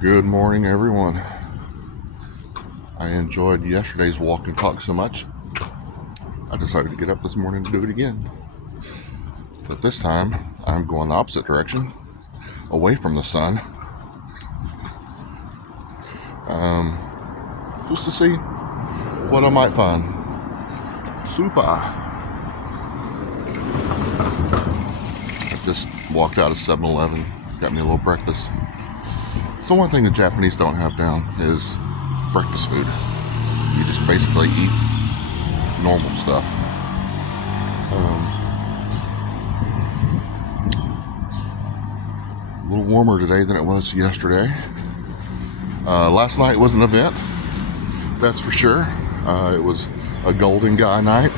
Good morning, everyone. I enjoyed yesterday's walk and talk so much, I decided to get up this morning to do it again. But this time, I'm going the opposite direction, away from the sun, just to see what I might find. Super. I just walked out of 7-Eleven, got me a little breakfast. So one thing the Japanese don't have down is breakfast food. You just basically eat normal stuff. A little warmer today than it was yesterday. Last night was an event, that's for sure. It was a Golden Guy night.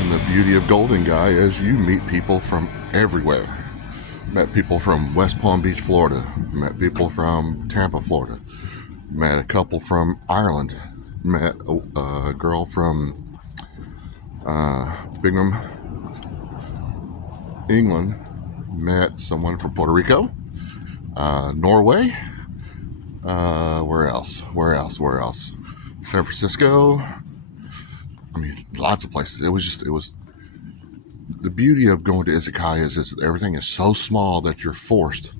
And the beauty of Golden Guy is you meet people from everywhere. Met people from West Palm Beach, Florida. Met people from Tampa, Florida. Met a couple from Ireland. Met a girl from Bingham, England. Met someone from Puerto Rico. Norway. Where else? San Francisco. I mean, lots of places. It was the beauty of going to izakaya is everything is so small that you're forced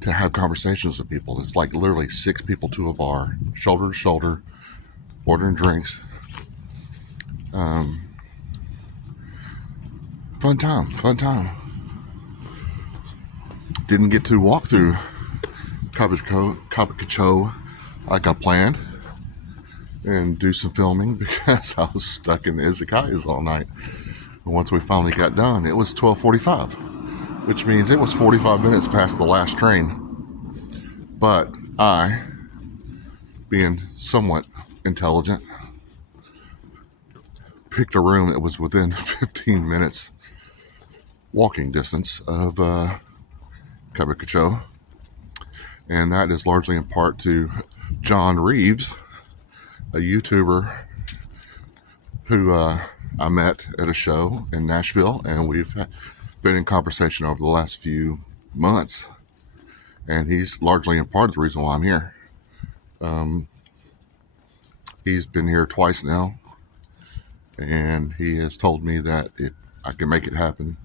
to have conversations with people. It's like literally 6 people to a bar, shoulder to shoulder, ordering drinks. Fun time. Didn't get to walk through Kabukicho like I planned and do some filming because I was stuck in the izakayas all night. And once we finally got done, it was 12:45, which means it was 45 minutes past the last train. But I, being somewhat intelligent, picked a room that was within 15 minutes walking distance of Kabukicho. And that is largely in part to John Reeves, a YouTuber who I met at a show in Nashville, and we've been in conversation over the last few months. And he's largely in part of the reason why I'm here. He's been here twice now, and he has told me that if I can make it happen,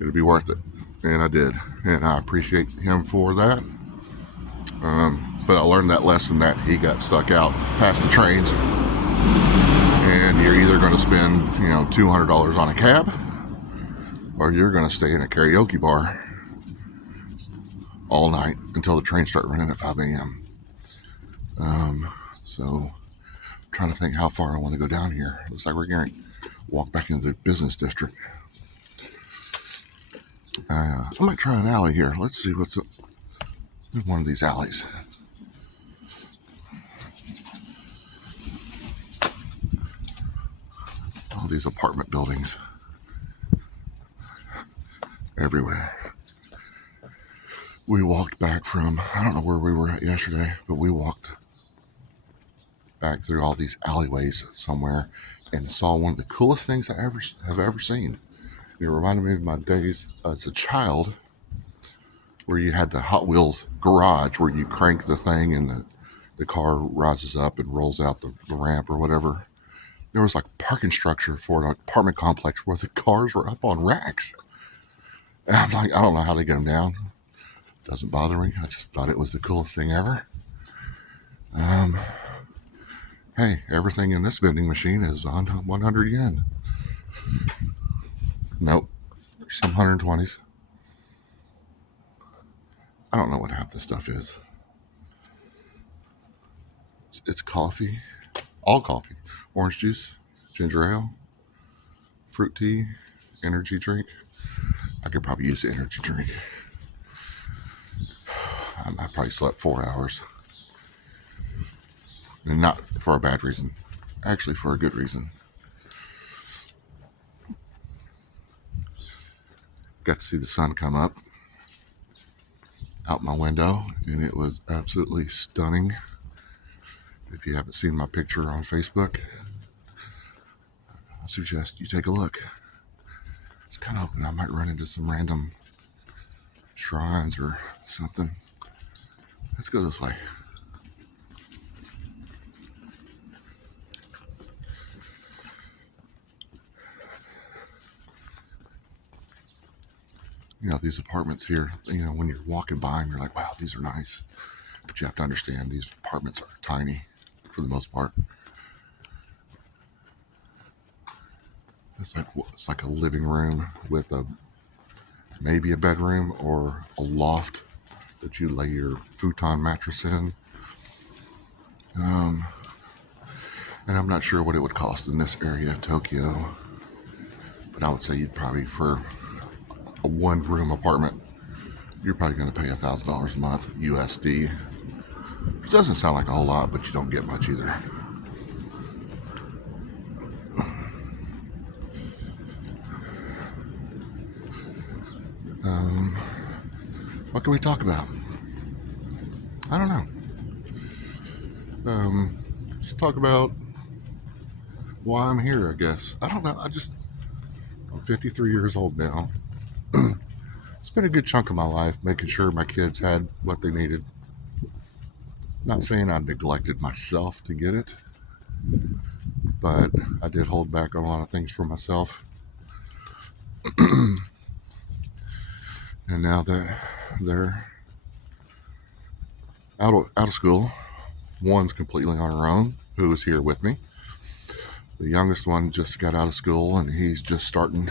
it'll be worth it. And I did, and I appreciate him for that. But I learned that lesson that he got stuck out past the trains, and you're either going to spend $200 on a cab, or you're going to stay in a karaoke bar all night until the trains start running at 5 a.m. So I'm trying to think how far I want to go down here. Looks like we're going to walk back into the business district. I might try an alley here. Let's see what's in one of these alleys. All these apartment buildings everywhere. We walked back from, I don't know where we were at yesterday, but we walked back through all these alleyways somewhere and saw one of the coolest things I have ever seen. It reminded me of my days as a child, where you had the Hot Wheels garage where you crank the thing and the car rises up and rolls out the ramp or whatever. There was like parking structure for an apartment complex where the cars were up on racks. And I'm like, I don't know how they get them down. Doesn't bother me. I just thought it was the coolest thing ever. Hey, everything in this vending machine is on 100 yen. Nope. Some 120s. I don't know what half this stuff is. It's coffee. All coffee. Orange juice, ginger ale, fruit tea, energy drink. I could probably use the energy drink. I probably slept 4 hours. And not for a bad reason. Actually, for a good reason. Got to see the sun come up out my window, and it was absolutely stunning. If you haven't seen my picture on Facebook, I suggest you take a look. It's kind of hoping I might run into some random shrines or something. Let's go this way. These apartments here, when you're walking by them, you're like, wow, these are nice. But you have to understand, these apartments are tiny for the most part. It's like a living room with maybe a bedroom or a loft that you lay your futon mattress in. And I'm not sure what it would cost in this area of Tokyo, but I would say you'd probably, for a one-room apartment, you're probably going to pay $1,000 a month USD. Which doesn't sound like a whole lot, but you don't get much either. What can we talk about? I don't know. Let's talk about why I'm here, I guess. I don't know. I'm 53 years old now. Spent a good chunk of my life making sure my kids had what they needed. Not saying I neglected myself to get it, but I did hold back on a lot of things for myself. And now that they're out of school, one's completely on her own, who is here with me. The youngest one just got out of school, and he's just starting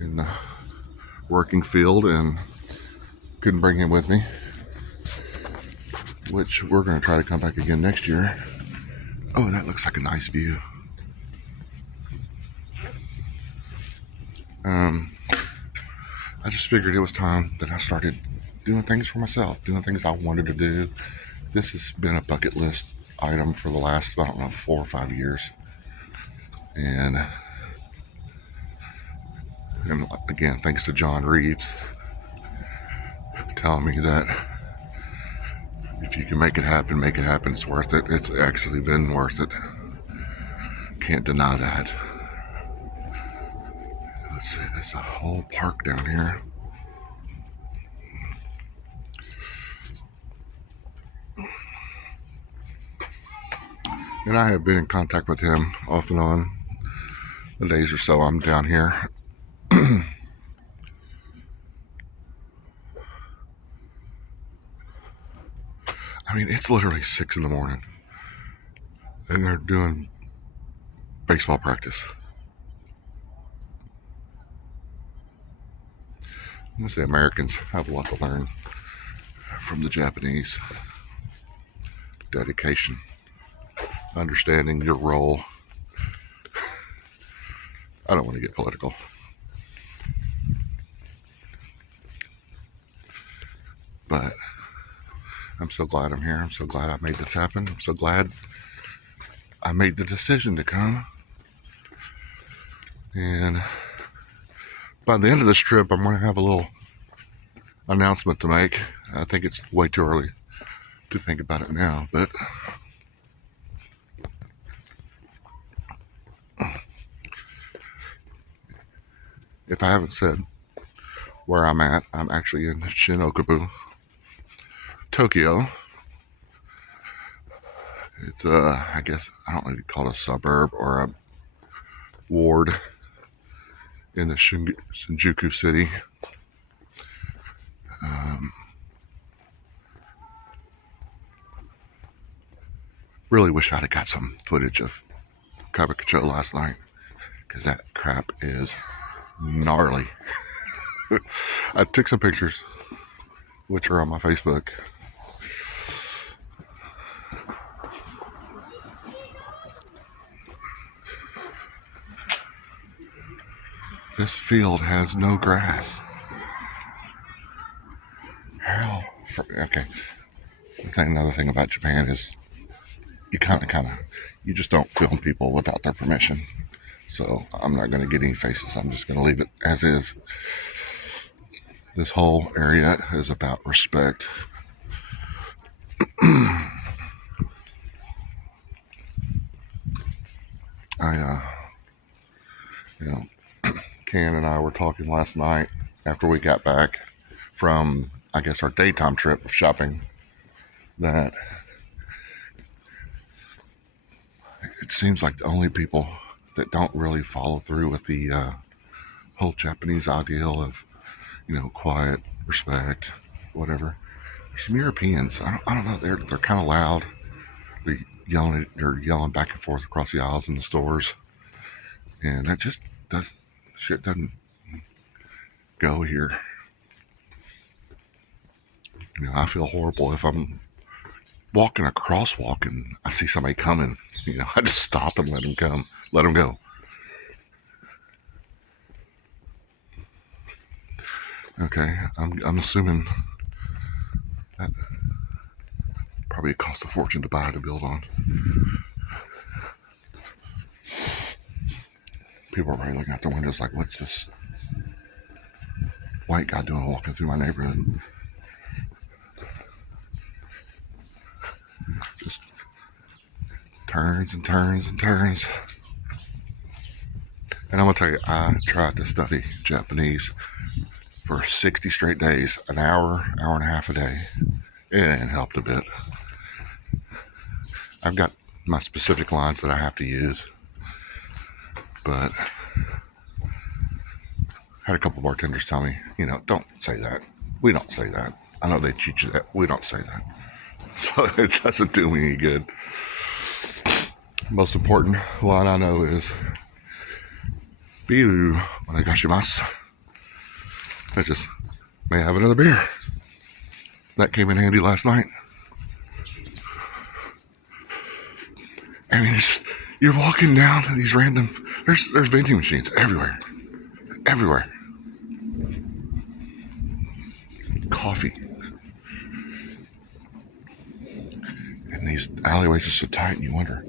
in the working field, and couldn't bring him with me, which we're going to try to come back again next year. Oh, that looks like a nice view. I just figured it was time that I started doing things for myself, doing things I wanted to do. This has been a bucket list item for the last, 4 or 5 years. And again, thanks to John Reeves telling me that if you can make it happen, it's worth it. It's actually been worth it. Can't deny that. Let's see, there's a whole park down here. And I have been in contact with him off and on the days or so I'm down here. I mean, it's literally 6 in the morning, and they're doing baseball practice. I'm going to say Americans have a lot to learn from the Japanese. Dedication, understanding your role. I don't want to get political. But I'm so glad I'm here. I'm so glad I made this happen. I'm so glad I made the decision to come. And by the end of this trip, I'm going to have a little announcement to make. I think it's way too early to think about it now, but if I haven't said where I'm at, I'm actually in Shin-okubo, Tokyo. It's I guess, I don't know if you call it a suburb or a ward in the Shinjuku city. Really wish I'd have got some footage of Kabukicho last night, because that crap is gnarly. I took some pictures, which are on my Facebook. This field has no grass. Hell, okay. Another thing about Japan is you just don't film people without their permission. So I'm not going to get any faces. I'm just going to leave it as is. This whole area is about respect. Ken and I were talking last night after we got back, from, I guess, our daytime trip shopping that it seems like the only people that don't really follow through with the whole Japanese ideal of, quiet, respect, whatever. Some Europeans, I don't know, they're kind of loud. They're yelling back and forth across the aisles in the stores, and that just doesn't go here. I feel horrible if I'm walking a crosswalk and I see somebody coming. I just stop and let them go. Okay, I'm assuming that probably cost a fortune to buy to build on. People are probably looking out the windows like, what's this white guy doing walking through my neighborhood? Just turns and turns and turns. And I'm going to tell you, I tried to study Japanese for 60 straight days, an hour and a half a day. It ain't helped a bit. I've got my specific lines that I have to use, but I had a couple bartenders tell me, don't say that. We don't say that. I know they teach you that. We don't say that. So it doesn't do me any good. Most important line I know is Biru onegaishimasu. I just may I have another beer. That came in handy last night. I mean, you're walking down to these random. There's vending machines everywhere. Coffee. And these alleyways are so tight, and you wonder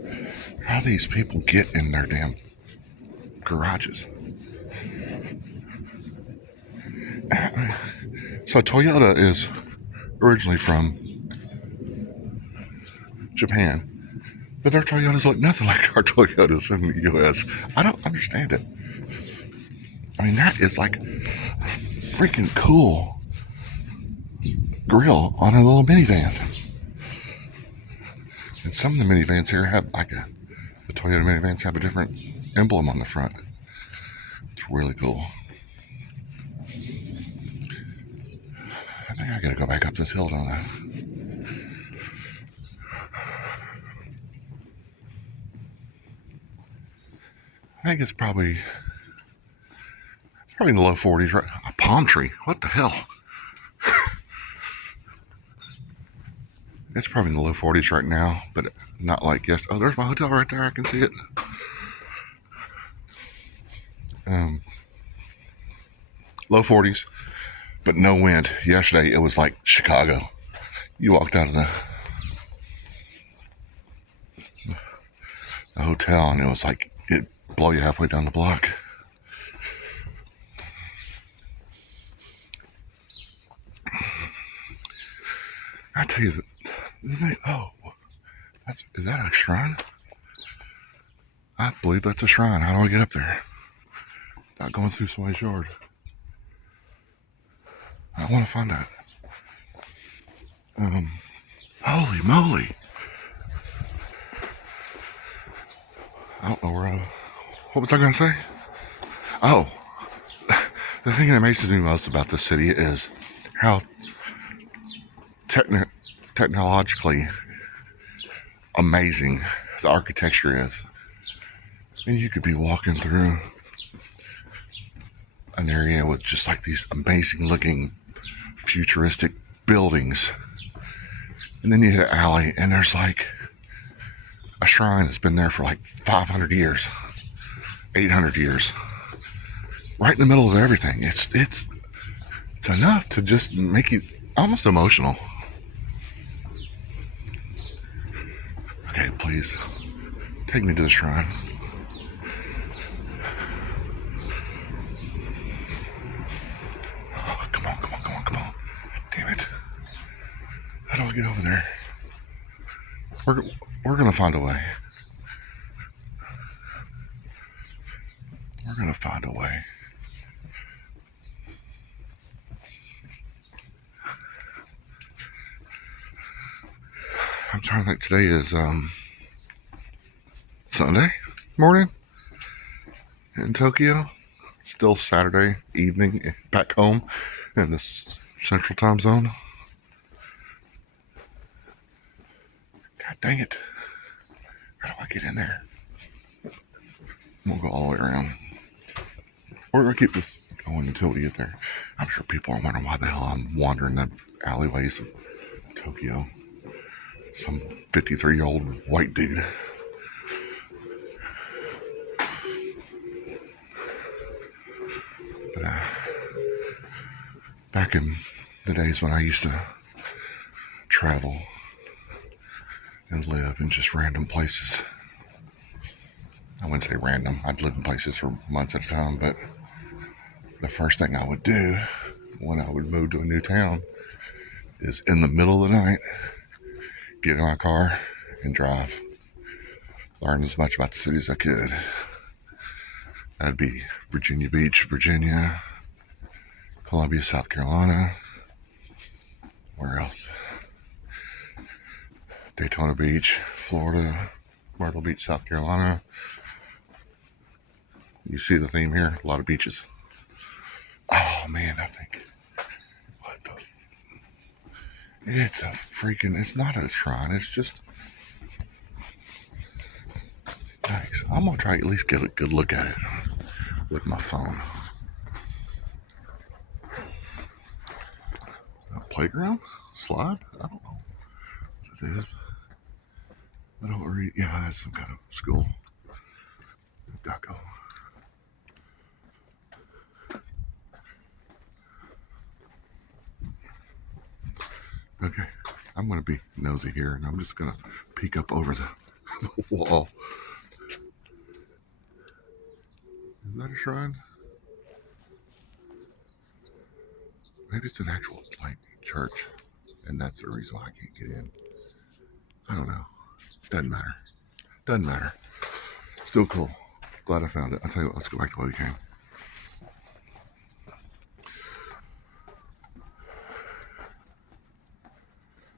how these people get in their damn garages. So Toyota is originally from Japan, but their Toyotas look nothing like our Toyotas in the U.S. I don't understand it. I mean, that is like a freaking cool grill on a little minivan. And some of the minivans here have the Toyota minivans have a different emblem on the front. It's really cool. I think I gotta go back up this hill, don't I? I think it's probably in the low 40s, right? A palm tree. What the hell? It's probably in the low 40s right now, but not like yesterday. Oh, there's my hotel right there. I can see it. Low 40s, but no wind. Yesterday, it was like Chicago. You walked out of the hotel, and it was like it'd blow you halfway down the block. I tell you, is that a shrine? I believe that's a shrine. How do I get up there? Not going through somebody's yard. I want to find that. Holy moly. I don't know what was I going to say? Oh, the thing that amazes me most about this city is how technologically amazing the architecture is. And you could be walking through an area with just like these amazing looking futuristic buildings, and then you hit an alley and there's like a shrine that's been there for like 500 years, 800 years, right in the middle of everything. It's enough to just make you almost emotional. Okay, please take me to the shrine. Oh, come on. Damn it. How do I get over there? We're gonna find a way. We're gonna find a way. trying to think. Today is Sunday morning in Tokyo. Still Saturday evening back home in the central time zone. God dang it. How do I get in there? We'll go all the way around. Or we'll keep this going until we get there. I'm sure people are wondering why the hell I'm wandering the alleyways of Tokyo. Some 53-year-old white dude. But back in the days when I used to travel and live in just random places. I wouldn't say random. I'd live in places for months at a time, but the first thing I would do when I would move to a new town is in the middle of the night, get in my car and drive. Learn as much about the city as I could. That'd be Virginia Beach, Virginia, Columbia, South Carolina. Where else? Daytona Beach, Florida, Myrtle Beach, South Carolina. You see the theme here? A lot of beaches. Oh man, I think. What the? It's a freaking. It's not a shrine. It's just. Nice. I'm gonna try to at least get a good look at it with my phone. A playground? Slide? I don't know what it is. I don't read. Yeah, that's some kind of school. Gotta go. Okay, I'm gonna be nosy here, and I'm just gonna peek up over the wall. Is that a shrine? Maybe it's an actual like church, and that's the reason why I can't get in. I don't know. Doesn't matter. Doesn't matter. Still cool. Glad I found it. I'll tell you what, let's go back to where we came.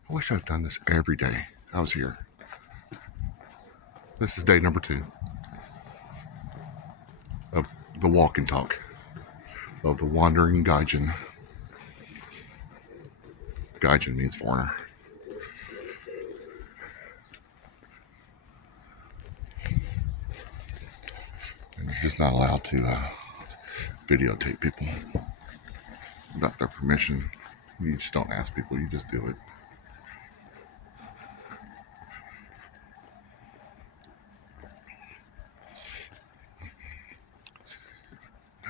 I wish I'd done this every day I was here. This is day number 2 of the walk and talk of the Wandering Gaijin. Gaijin means foreigner. And you're just not allowed to videotape people without their permission. You just don't ask people, you just do it.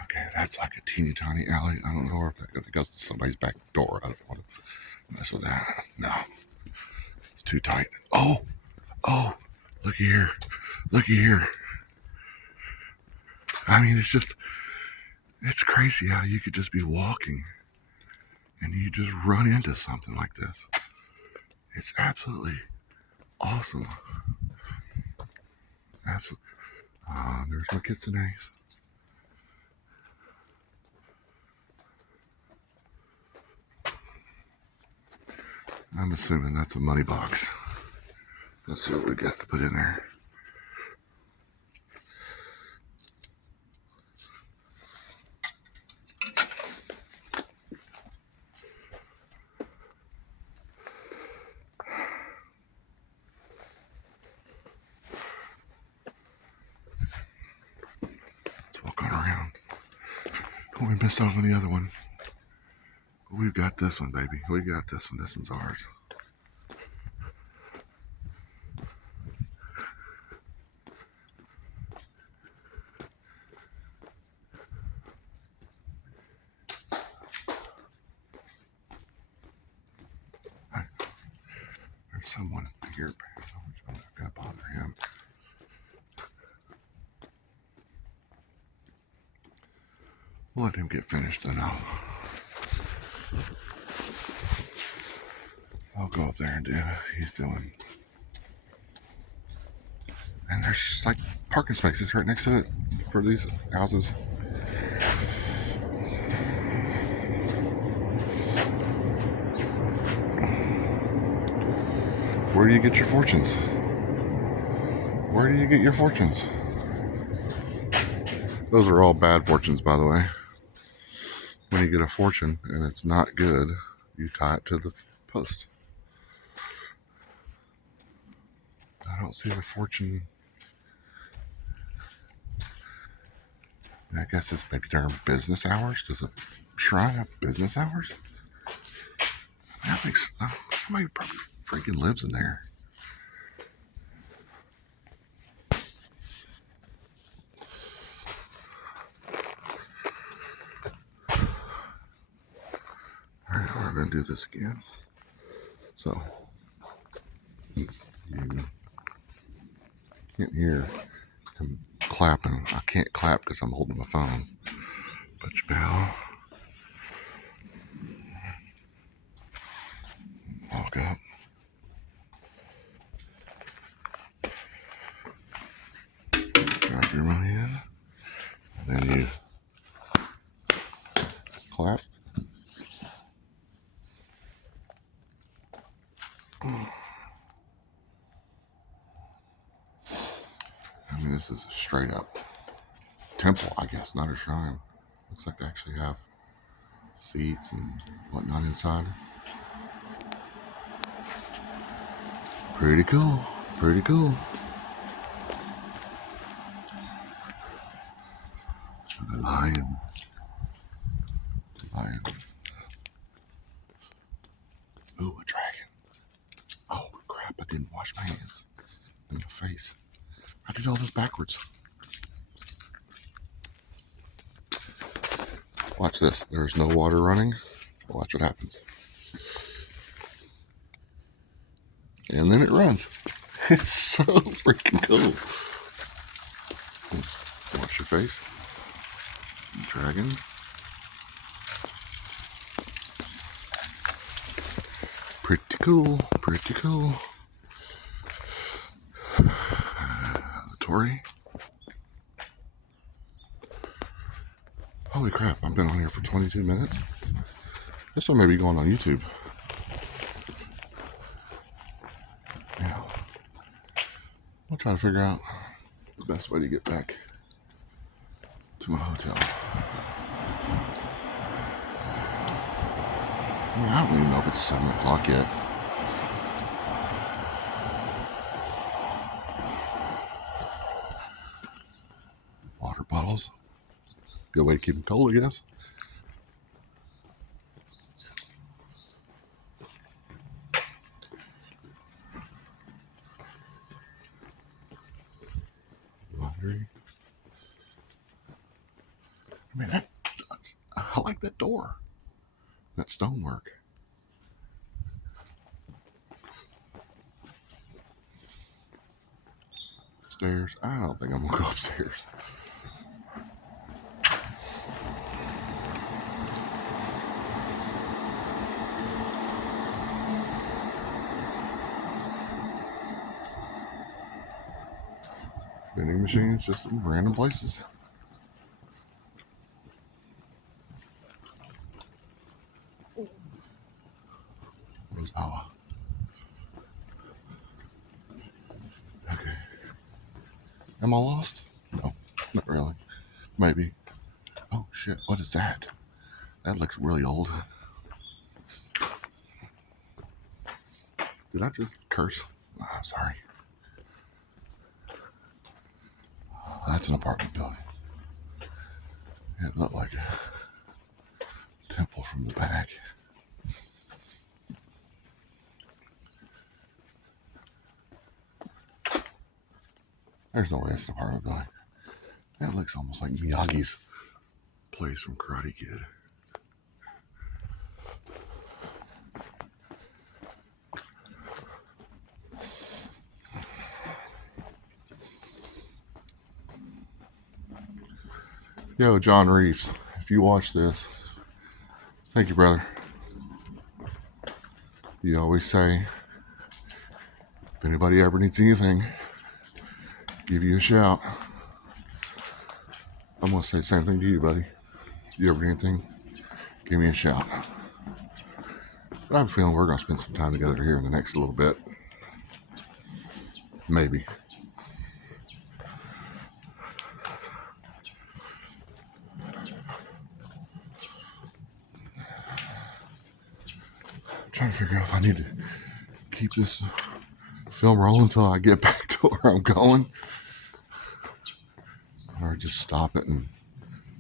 Okay, that's like a teeny tiny alley. I don't know if that goes to somebody's back door. I don't want to mess with that. No, it's too tight. Oh, looky here. I mean, it's crazy how you could just be walking and you just run into something like this. It's absolutely awesome. Absolutely. There's my kitsunes. I'm assuming that's a money box. Let's see what we got to put in there. Let's walk on around. Oh, we missed out on the other one. We've got this one, baby. We got this one. This one's ours. There's someone here. I'm not gonna bother him. We'll let him get finished, and I'll go up there and do what he's doing. And there's like parking spaces right next to it for these houses. Where do you get your fortunes? Where do you get your fortunes? Those are all bad fortunes, by the way. When you get a fortune and it's not good, you tie it to the post. I don't see the fortune. I guess it's maybe during business hours. Does a shrine have business hours? That makes somebody probably freaking lives in there. All right, we're gonna do this again. So you can't hear him clapping. I can't clap because I'm holding my phone. But you bow. Walk up. Drop your money in. And then you clap. I mean, this is a straight up temple, I guess, not a shrine. Looks like they actually have seats and whatnot inside. Pretty cool. Pretty cool. The lion. The lion. Ooh, a dragon. Oh, crap. I didn't wash my hands and my face. I did all this backwards. Watch this. There's no water running. Watch what happens. And then it runs. It's so freaking cool. Wash your face. Dragon. Pretty cool. Pretty cool. Tori. Holy crap, I've been on here for 22 minutes. This one may be going on YouTube. Yeah. I'll try to figure out the best way to get back to my hotel. I mean, I don't even know if it's 7 o'clock yet. Water bottles. Good way to keep them cold, I guess. Laundry. I mean, I like that door. That stonework. Stairs. I don't think I'm gonna go upstairs. Vending machines just in random places. Where's Awa? Okay. Am I lost? No, not really. Maybe. Oh shit, what is that? That looks really old. Did I just curse? Oh, I'm sorry. That's an apartment building. It looked like a temple from the back. There's no way it's an apartment building. That looks almost like Miyagi's place from Karate Kid. Yo, John Reeves, if you watch this, thank you, brother. You always say, if anybody ever needs anything, give you a shout. I'm going to say the same thing to you, buddy. If you ever need anything, give me a shout. But I have a feeling we're going to spend some time together here in the next little bit. Maybe. I'm trying to figure out if I need to keep this film rolling until I get back to where I'm going, or just stop it and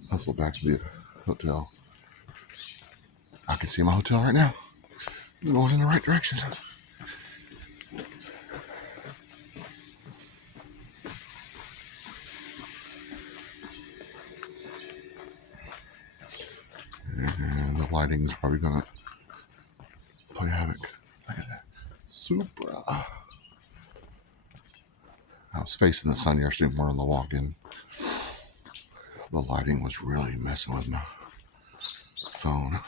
hustle back to the hotel. I can see my hotel right now. I'm going in the right direction. And the lighting is probably going to play havoc. Look at that. Super. I was facing the sun yesterday morning on the walk-in. The lighting was really messing with my phone.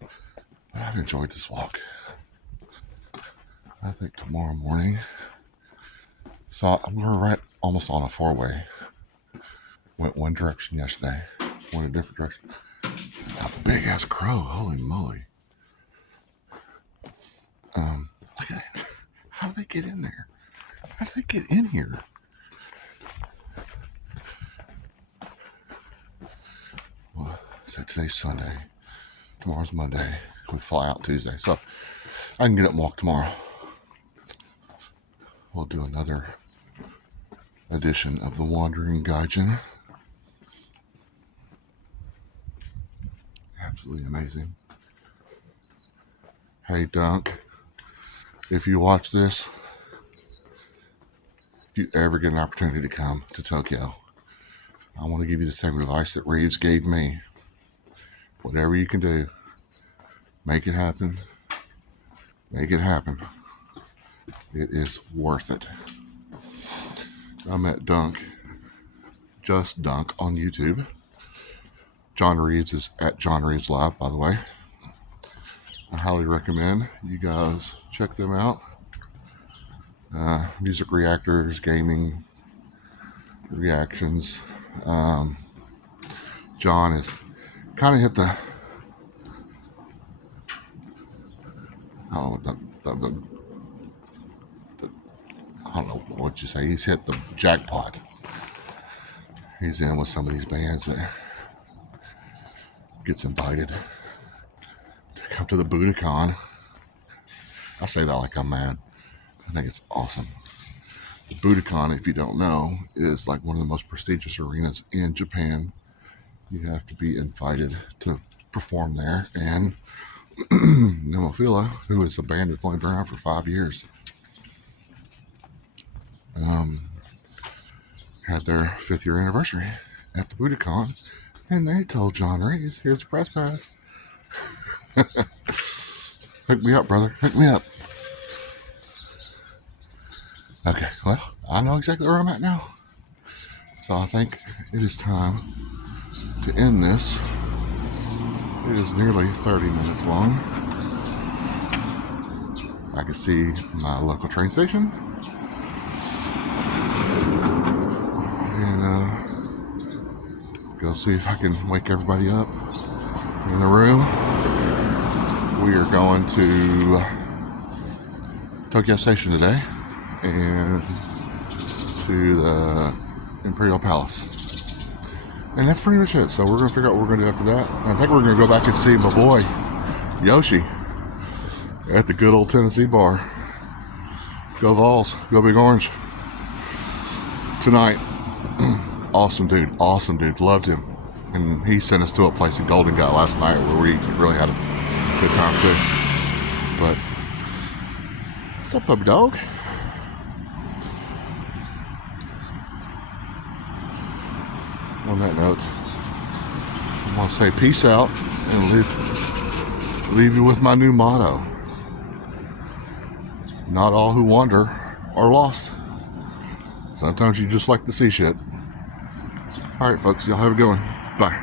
But I've enjoyed this walk. I think tomorrow morning. So we were right almost on a four-way. Went one direction yesterday. Went a different direction. A big ass crow. Holy moly. Look at it. How do they get in there? How do they get in here? Well, so today's Sunday. Tomorrow's Monday. We fly out Tuesday. So I can get up and walk tomorrow. We'll do another edition of the Wandering Gaijin. Absolutely amazing. Hey, Dunk. If you watch this, if you ever get an opportunity to come to Tokyo, I want to give you the same advice that Reeves gave me. Whatever you can do, make it happen. Make it happen. It is worth it. I met Dunk, just Dunk, on YouTube. John Reeves is at John Reeves Live, by the way. I highly recommend you guys check them out. Music reactors, gaming reactions. John is kind of hit the, I don't know what you say. He's hit the jackpot. He's in with some of these bands that gets invited to come to the Budokan. I say that like I'm mad. I think it's awesome. The Budokan, if you don't know, is like one of the most prestigious arenas in Japan. You have to be invited to perform there. And Nemophila, who is a band that's only been around for 5 years, had their 5th year anniversary at the Budokan. And they told John Reeves, here's the press pass. Hook me up, brother. Hook me up. Okay, well, I know exactly where I'm at now. So I think it is time to end this. It is nearly 30 minutes long. I can see my local train station. And go see if I can wake everybody up in the room. We are going to Tokyo Station today and to the Imperial Palace. And that's pretty much it. So we're going to figure out what we're going to do after that. I think we're going to go back and see my boy, Yoshi, at the good old Tennessee bar. Go Vols. Go Big Orange. Tonight. Awesome dude. Loved him. And he sent us to a place in Golden Gut last night where we really had a good time too. But what's up, puppy dog? On that note, I want to say peace out and leave you with my new motto. Not all who wander are lost. Sometimes you just like to see shit. Alright folks, y'all have a good one. Bye.